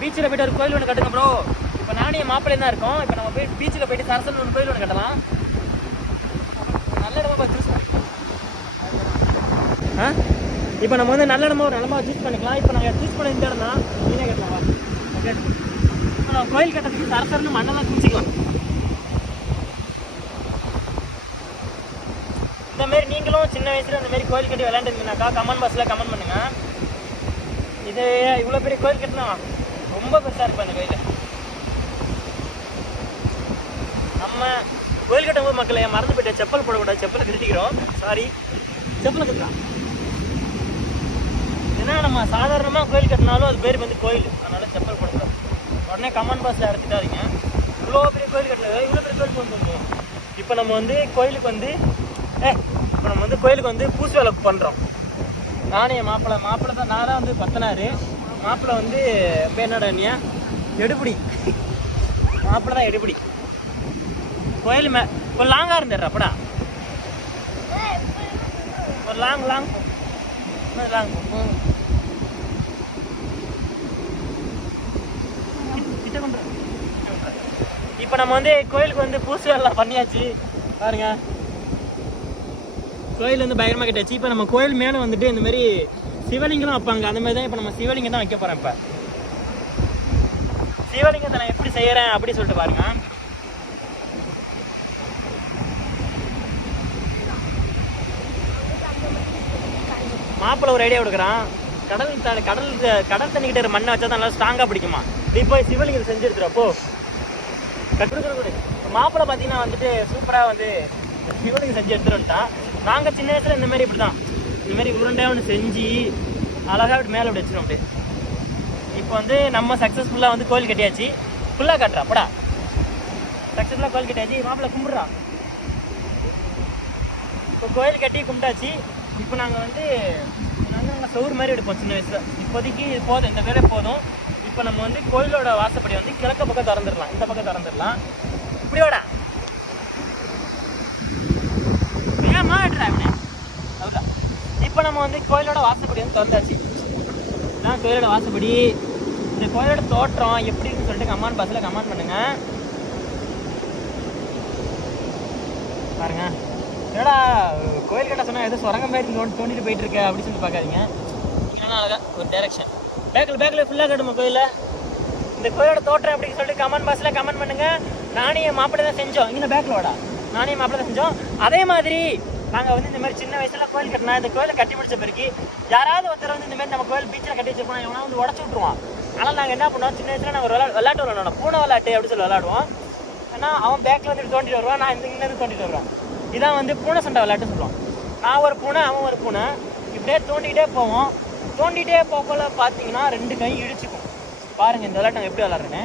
பீச்சில் போயிட்டு ஒரு கோயில் ஒன்று கட்டுங்க ப்ரோ இப்போ நானே என் மாப்பிள்ளை தான் இருக்கோம். இப்போ நம்ம போய் பீச்சில் போயிட்டு சரசன் ஒன்று கோயில் ஒன்று கட்டலாம். நல்ல இடமா பார்த்து பண்ணிக்கலாம். ஆ? இப்போ நம்ம வந்து நல்ல இடமா ஒரு நிலமா சூஸ் பண்ணிக்கலாம். இப்போ நாங்கள் சூஸ் பண்ண இந்த இடம் தான் நீனே கட்டலாம் ஓகே இப்போ நம்ம கோயில் கட்டுறதுக்கு சரசரன்னு மண்ணெல்லாம் குடிச்சிக்கலாம் இந்த மாதிரி நீங்களும் சின்ன வயசில் இந்த மாதிரி கோயில் கட்டி விளையாண்டுருந்தீங்கனாக்கா கமெண்ட் பாக்ஸில் கமெண்ட் பண்ணுங்க. இது இவ்வளோ பெரிய கோயில் கட்டினா ரொம்ப பெருசாக இருக்கும் அந்த கோயில். நம்ம கோயில் கட்டும்போது மக்களை மறந்து போயிட்ட செப்பல் போடக்கூடாது செப்பலை கட்டிக்கிறோம் சாரி செப்பலை கட்டலாம் ஏன்னா நம்ம சாதாரணமாக கோயில் கட்டினாலும் அது பேர் வந்து கோயில். அதனால் செப்பல் போடக்கூடாது. உடனே கமெண்ட் பாக்ஸில் அறுத்துட்டாதீங்க இவ்வளோ பெரிய கோயில் கட்டல. இவ்வளோ பெரிய கோயில் வந்து இப்போ நம்ம வந்து கோயிலுக்கு வந்து ஏ இப்போ நம்ம வந்து கோயிலுக்கு வந்து பூசி விளக்கு பண்ணுறோம் நானே என் மாப்பிள்ளை மாப்பிள்ளை தான் நான் தான் வந்து பத்தனாரு. மாப்பிள்ளை வந்து இப்போ என்னடா அண்ணியா எடுபடி. மாப்பிள்ளை தான் எடுபடி. கோயில் மே ஒரு லாங்காக இருந்துடுறாப்படா ஒரு லாங் லாங் லாங் கிட்ட கொண்டு இப்போ நம்ம வந்து கோயிலுக்கு வந்து பூசு எல்லாம் பண்ணியாச்சு. பாருங்க. கோயில் வந்து பயங்கரமாக கட்டாச்சு இப்போ நம்ம கோயில் மேலே வந்துட்டு இந்த மாதிரி சிவலிங்கம் தான் வைப்பாங்க அந்த மாதிரி தான் இப்போ நம்ம சிவலிங்கம் தான் வைக்க போகிறோம் இப்போ. சிவலிங்கத்தை நான் எப்படி செய்கிறேன் அப்படி சொல்லிட்டு பாருங்க. மாப்பிள்ளை ஒரு ஐடியா கொடுக்குறான். கடல் த கடல் த- கடல் தண்ணிக்கிட்ட இருக்கிற மண்ணை வச்சா தான் நல்லா ஸ்ட்ராங்காக பிடிக்குமா? நீ போய் சிவலிங்கத்தை செஞ்சு எடுத்துருப்போ கட்டு மாப்பிள்ளை பார்த்தீங்கன்னா வந்துட்டு சூப்பராக வந்து சிவலிங்கம் செஞ்சு எடுத்துருட்டான் நாங்கள் சின்ன வயசில் இந்த மாதிரி இப்படி தான் இந்த மாதிரி உருண்டையாக ஒன்று செஞ்சு அழகாக அப்படி மேலே அப்படி வச்சிடும் அப்படியே. இப்போ வந்து நம்ம சக்ஸஸ்ஃபுல்லாக வந்து கோயில் கட்டியாச்சு. ஃபுல்லாக கட்டுறா படா. சக்ஸஸ்ஃபுல்லாக கோயில் கட்டியாச்சு மாப்பிள்ள கும்பிட்றா. இப்போ கோயில் கட்டி கும்பிட்டாச்சு. இப்போ நாங்கள் வந்து நாங்கள் நாங்கள் சவுறு மாதிரி எடுப்போம் சின்ன வயசில். இப்போதைக்கு இது போதும் இந்த வேலை போதும். இப்போ நம்ம வந்து கோயிலோட வாசப்படி வந்து கிழக்க பக்கம் திறந்துடலாம் இந்த பக்கம் திறந்துடலாம். இப்படியோட வாடா ஏன் மாட்டுறா இப்படி அவ்வளோதான் இப்போ நம்ம வந்து கோயிலோட வாசப்படி வந்து திறந்தாச்சு. இதான் கோயிலோட வாசப்படி. இந்த கோயிலோட தோற்றம் எப்படி இருக்குன்னு சொல்லிட்டு கமெண்ட் பாக்ஸில் கமெண்ட் பண்ணுங்க. பாருங்க. என்னடா கோயில் கட்ட சொன்னா ஏதோ சுரங்க மாதிரி தோண்டி தோண்டிட்டு போயிட்டு இருக்க அப்படின்னு சொல்லி பார்க்காதீங்க. இல்லைன்னா அழகா ஒரு டைரக்ஷன் பேக்கில் பேக்கில் ஃபுல்லாக கட்டுமா கோயில? இந்த கோயிலோட தோற்றம் எப்படின்னு சொல்லிட்டு கமெண்ட் பாக்ஸில் கமெண்ட் பண்ணுங்க. நானே மாப்பிள்ளை தான் செஞ்சோம். இங்கே பேக்கில் வாடா. நானே மாப்பிள்ளை தான் செஞ்சோம். அதே மாதிரி நாங்கள் வந்து இந்த மாதிரி சின்ன வயசில் கோயில் கட்டினா இந்த கோயிலை கட்டி முடிச்ச பிறகு யாராவது ஒருத்தர் வந்து இந்த மாதிரி நம்ம கோயில் பீச்சில் கட்டி வச்சிருப்போம் இவனா வந்து உடச்சு விட்ருவான் ஆனால் நாங்கள் என்ன பண்ணுவோம் சின்ன வயசில் நாங்கள் விளா விளையாட்டு விளையாடுவோம் பூனை விளையாட்டு அப்படின்னு சொல்லி விளாடுவோம் ஏன்னா அவன் பேக்கில் வந்து தோண்டிட்டு வருவான் நான் இந்த இங்கேருந்து தோண்டிட்டு வருவேன். இதான் வந்து பூனை சண்டை விளையாட்டு சொல்லுவான் நான் ஒரு பூனை அவன் ஒரு பூனை. இப்படியே தோண்டிக்கிட்டே போவோம். தோண்டிகிட்டே போகல பார்த்தீங்கன்னா ரெண்டு கை இடிச்சுக்கும் பாருங்கள் இந்த விளையாட்டு எப்படி விளாட்றேன்னு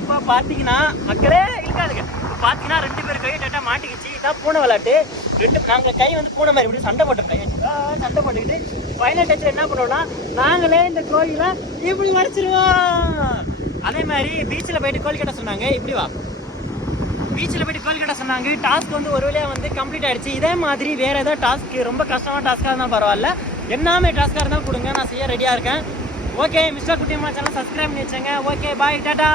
இப்போ பார்த்தீங்கன்னா மக்களே பார்த்தீங்கன்னா ரெண்டு பேர் கை டேட்டா மாட்டிக்கிச்சு. இதான் பூனை விளையாட்டு. ரெண்டு நாங்கள் கை வந்து பூனை மாதிரி இப்படி சண்டை போட்டு சண்டை போட்டுக்கிட்டு ஃபைனல் டச்சில் என்ன பண்ணுவோம்னா நாங்களே இந்த கோயிலை இப்படி மறைச்சிருவோம் அதே மாதிரி பீச்சில் போயிட்டு கோழி கட்ட சொன்னாங்க. இப்படி வா. பீச்சில் போயிட்டு கோல் கட்ட சொன்னாங்க. டாஸ்க் வந்து ஒரு வழியாக வந்து கம்ப்ளீட் ஆகிடுச்சு இதே மாதிரி வேற ஏதாவது டாஸ்க் ரொம்ப கஷ்டமான டாஸ்க்காக இருந்தால் பரவாயில்ல. என்னமே டாஸ்க்காக இருந்தால் கொடுங்க. நான் செய்ய ரெடியாக இருக்கேன். Okay mister Kuttiyamma channel subscribe பண்ணி வச்சுங்க ஓகே பாய் டாட்டா